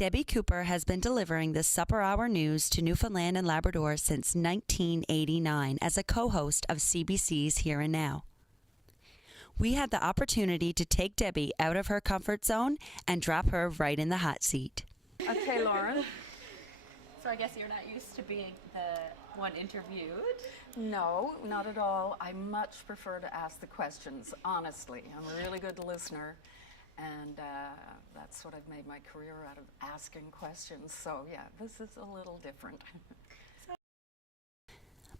Debbie Cooper has been delivering the Supper Hour news to Newfoundland and Labrador since 1989 as a co-host of CBC's Here and Now. We had the opportunity to take Debbie out of her comfort zone and drop her right in the hot seat. Okay, Lauren. So I guess you're not used to being the one interviewed? No, not at all. I much prefer to ask the questions, honestly. I'm a really good listener, and that's what I've made my career out of, asking questions. So yeah, this is a little different.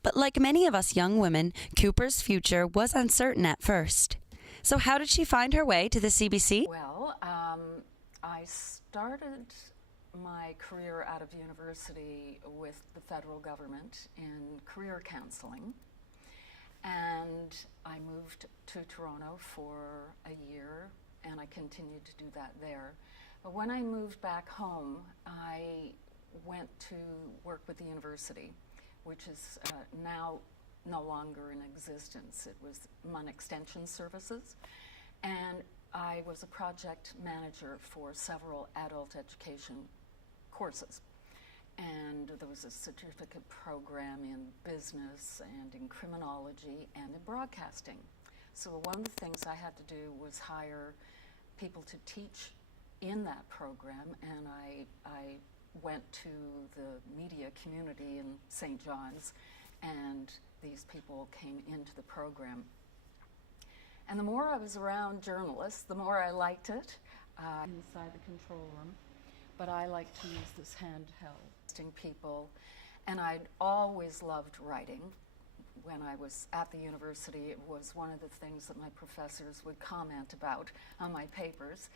But like many of us young women, Cooper's future was uncertain at first. So how did she find her way to the CBC? Well, I started my career out of university with the federal government in career counseling, and I moved to Toronto for a year, and I continued to do that there. But when I moved back home, I went to work with the university, which is now no longer in existence. It was MUN Extension Services, and I was a project manager for several adult education courses. And there was a certificate program in business and in criminology and in broadcasting. So one of the things I had to do was hire people to teach in that program, and I went to the media community in St. John's, and these people came into the program. And the more I was around journalists, the more I liked it. Inside the control room, but I like to use this handheld. People, and I'd always loved writing. When I was at the university, it was one of the things that my professors would comment about on my papers.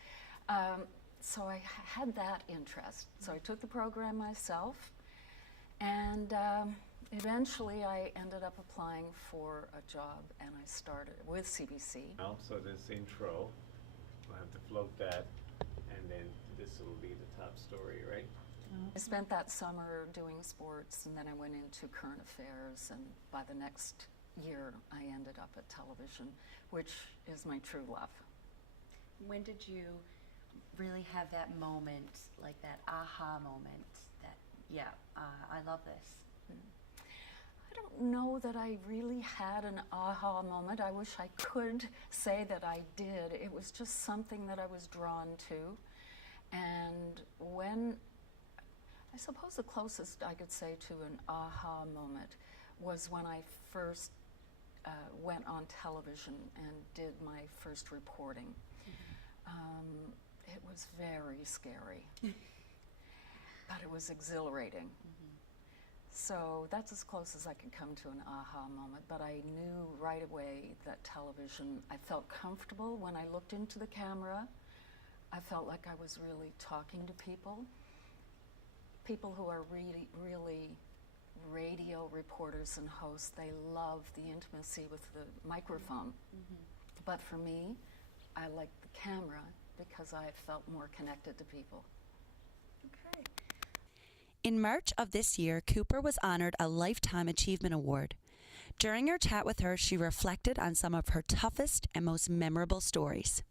So I had that interest. So I took the program myself, and eventually I ended up applying for a job, and I started with CBC. So this intro, I'll have to float that, and then this will be the top story, right? I spent that summer doing sports, and then I went into current affairs, and by the next year I ended up at television, which is my true love. When did you really have that moment, like that aha moment, that, I love this? I don't know that I really had an aha moment. I wish I could say that I did. It was just something that I was drawn to. And when, I suppose the closest I could say to an aha moment was when I first went on television and did my first reporting. Mm-hmm. It was very scary, but it was exhilarating. Mm-hmm. So that's as close as I could come to an aha moment, but I knew right away that television, I felt comfortable when I looked into the camera. I felt like I was really talking to people who are really radio reporters and hosts. They love the intimacy with the microphone. Mm-hmm. But for me, I liked the camera because I felt more connected to people. Okay. In March of this year, Cooper was honored a Lifetime Achievement Award. During our chat with her, she reflected on some of her toughest and most memorable stories.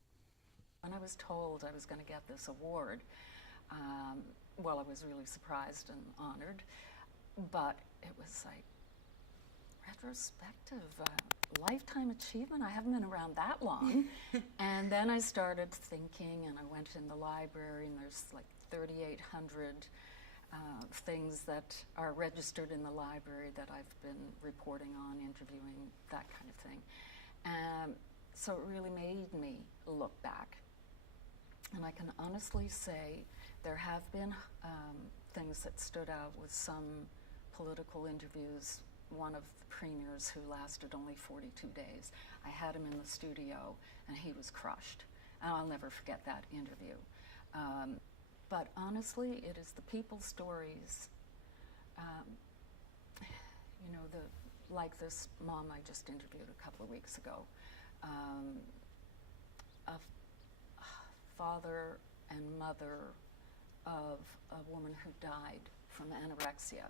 When I was told I was going to get this award, well, I was really surprised and honored, but it was like retrospective, lifetime achievement. I haven't been around that long. And then I started thinking, and I went in the library, and there's like 3,800 things that are registered in the library that I've been reporting on, interviewing, that kind of thing. So it really made me look back. And I can honestly say there have been things that stood out with some political interviews. One of the premiers who lasted only 42 days. I had him in the studio, and he was crushed. And I'll never forget that interview. But honestly, it is the people's stories. Like this mom I just interviewed a couple of weeks ago. A father and mother of a woman who died from anorexia.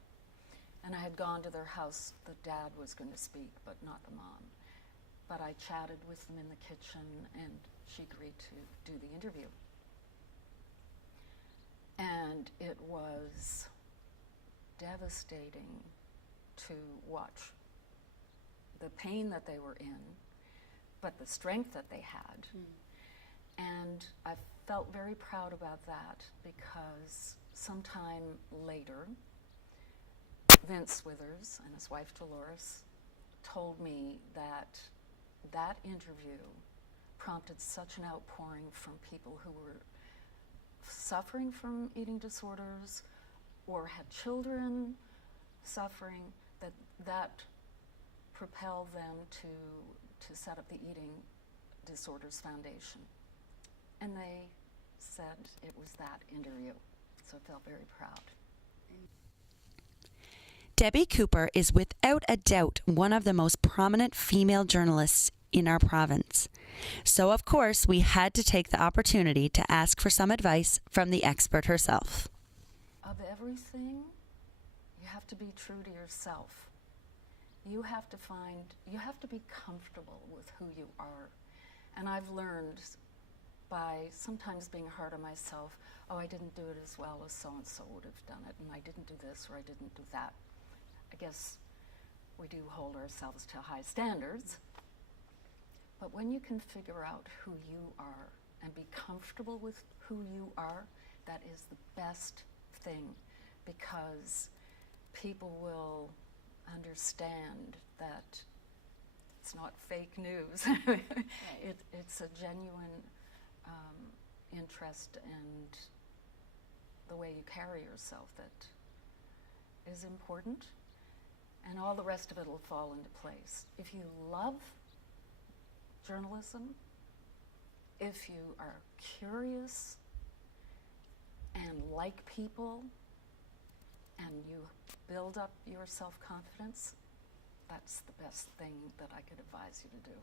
And I had gone to their house. The dad was going to speak, but not the mom. But I chatted with them in the kitchen, and she agreed to do the interview. And it was devastating to watch the pain that they were in, but the strength that they had. And I felt very proud about that because sometime later, Vince Withers and his wife Dolores told me that that interview prompted such an outpouring from people who were suffering from eating disorders or had children suffering, that propelled them to set up the Eating Disorders Foundation. And they said it was that interview, so I felt very proud. Debbie Cooper is without a doubt one of the most prominent female journalists in our province. So, of course, we had to take the opportunity to ask for some advice from the expert herself. Of everything, you have to be true to yourself. You have to be comfortable with who you are. And I've learned by sometimes being hard on myself, oh, I didn't do it as well as so-and-so would have done it, and I didn't do this or I didn't do that. I guess we do hold ourselves to high standards. But when you can figure out who you are and be comfortable with who you are, that is the best thing, because people will understand that it's not fake news. It's a genuine interest and the way you carry yourself that is important, and all the rest of it will fall into place. If you love journalism, if you are curious and like people and you build up your self-confidence, that's the best thing that I could advise you to do.